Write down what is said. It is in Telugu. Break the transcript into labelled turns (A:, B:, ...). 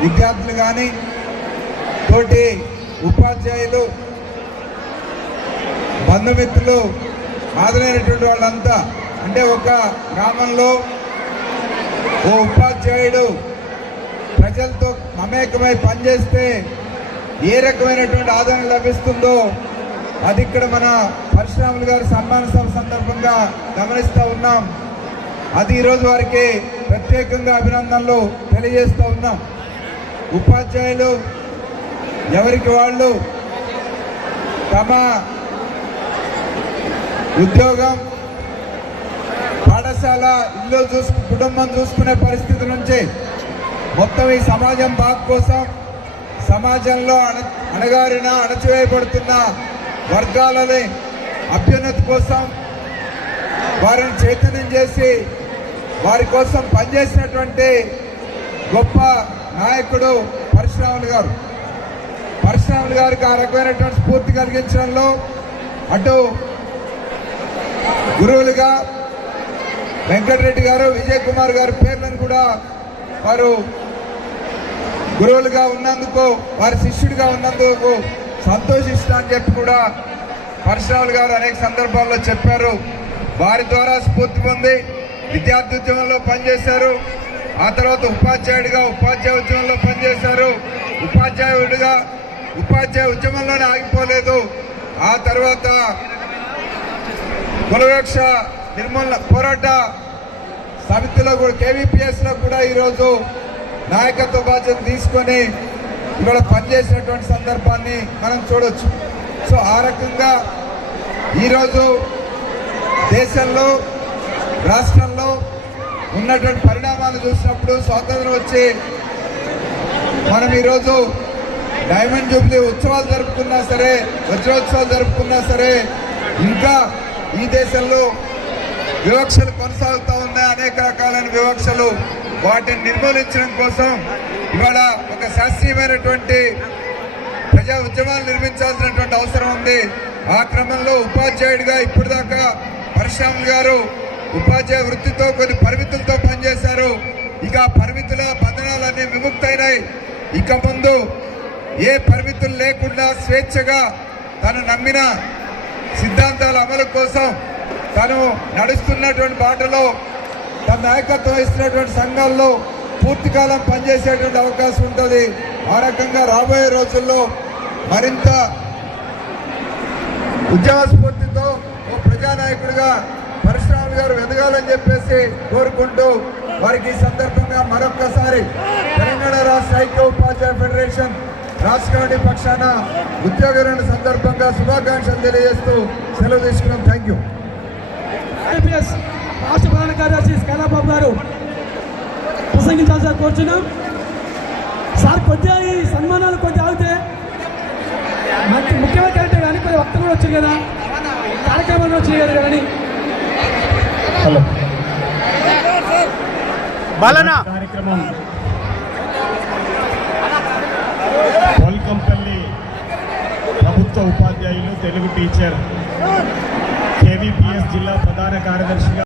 A: విద్యార్థులు కానీ తోటి ఉపాధ్యాయులు బంధుమిత్రులు హాజరైనటువంటి వాళ్ళంతా అంటే ఒక గ్రామంలో ఓ ఉపాధ్యాయుడు ప్రజలతో మమేకమై పనిచేస్తే ఏ రకమైనటువంటి ఆదరణ లభిస్తుందో అది ఇక్కడ మన పరశురాములు గారి సన్మాన సభ సందర్భంగా గమనిస్తూ ఉన్నాం. అది ఈరోజు వారికి ప్రత్యేకంగా అభినందనలు తెలియజేస్తూ ఉన్నాం. ఉపాధ్యాయులు ఎవరికి వాళ్ళు తమ ఉద్యోగం పాఠశాల ఇల్లు చూసు కుటుంబం చూసుకునే పరిస్థితి నుంచి మొత్తం ఈ సమాజం బాగు కోసం సమాజంలో అణ అణగారిన అణచివేయబడుతున్న వర్గాలని అభ్యున్నతి కోసం వారిని చైతన్యం చేసి వారి కోసం పనిచేసినటువంటి గొప్ప నాయకుడు పరశురాములు గారు. పరశురాములు గారికి ఆ రకమైనటువంటి స్ఫూర్తి కలిగించడంలో అటు గురువులుగా వెంకటరెడ్డి గారు విజయ్ కుమార్ గారి పేర్లను కూడా వారు గురువులుగా ఉన్నందుకు వారి శిష్యుడిగా ఉన్నందుకు సంతోషిస్తున్నా అని చెప్పి కూడా పరశురాములు గారు అనేక సందర్భాల్లో చెప్పారు. వారి ద్వారా స్ఫూర్తి పొంది విద్యార్థి ఉద్యమంలో పనిచేశారు. ఆ తర్వాత ఉపాధ్యాయుడిగా ఉపాధ్యాయ ఉద్యమంలో పనిచేశారు. ఉపాధ్యాయుడిగా ఉపాధ్యాయ ఉద్యమంలోనే ఆగిపోలేదు. ఆ తర్వాత కులవేక్ష నిర్మూలన పోరాట సమితిలో కూడా కేవీపీఎస్లో కూడా ఈరోజు నాయకత్వ బాధ్యత తీసుకొని ఇవాళ పనిచేసినటువంటి సందర్భాన్ని మనం చూడొచ్చు. సో ఆ రకంగా ఈరోజు దేశంలో రాష్ట్రంలో ఉన్నటువంటి పరిణామాలు చూసినప్పుడు స్వాతంత్రం వచ్చి మనం ఈరోజు డైమండ్ జూబ్లీ ఉత్సవాలు జరుపుకున్నా సరే వజ్రోత్సవాలు జరుపుకున్నా సరే ఇంకా ఈ దేశంలో వివక్షలు కొనసాగుతూ ఉన్నాయి. అనేక రకాలైన వివక్షలు వాటిని నిర్మూలించడం కోసం ఇవాళ ఒక శాస్త్రీయమైనటువంటి ప్రజా ఉద్యమాలు నిర్మించాల్సినటువంటి అవసరం ఉంది. ఆ క్రమంలో ఉపాధ్యాయుడిగా ఇప్పుడు దాకా పరశురాములు గారు ఉపాధ్యాయ వృత్తితో కొన్ని పరిమితులతో పనిచేశారు. ఇక పరిమితుల బంధనాలన్నీ విముక్తైనాయి. ఇక ముందు ఏ పరిమితులు లేకుండా స్వేచ్ఛగా తను నమ్మిన సిద్ధాంతాల అమలు కోసం తను నడుస్తున్నటువంటి బాటలో తన నాయకత్వం ఇస్తున్నటువంటి సంఘాల్లో పూర్తికాలం పనిచేసేటువంటి అవకాశం ఉంటుంది. ఆ రకంగా రాబోయే రోజుల్లో మరింత ఉద్యమ స్ఫూర్తితో ఓ ప్రజానాయకుడిగా పరశురాములు గారు ఎదగాలని చెప్పేసి కోరుకుంటూ వారికి ఈ సందర్భంగా మరొక్కసారి తెలంగాణ రాష్ట్ర ఐక్య ఉపాధ్యాయ ఫెడరేషన్ రాష్ట్ర కమిటీ పక్షాన ఉద్యోగ సందర్భంగా శుభాకాంక్షలు తెలియజేస్తూ సెలవు తీసుకున్నాం. థ్యాంక్ యూ
B: రాష్ట్ర ప్రధాన కార్యదర్శి కైలాబాబు గారు ప్రసంగించాల్సి కోరుచున్నాం. సార్ కొద్దిగా ఈ సన్మానాలు కొద్దిగా ఆగితే మంచి ముఖ్యమంత్రి అంటే కానీ కొన్ని వక్తలు కూడా వచ్చారు కదా. కార్యక్రమాలు వచ్చాయి కదా కానీ
C: హలో
D: బాలనా
C: కార్యక్రమం. పోల్కంపల్లి ప్రభుత్వ ఉపాధ్యాయులు తెలుగు టీచర్ కేవీపీఎస్ జిల్లా ప్రధాన కార్యదర్శిగా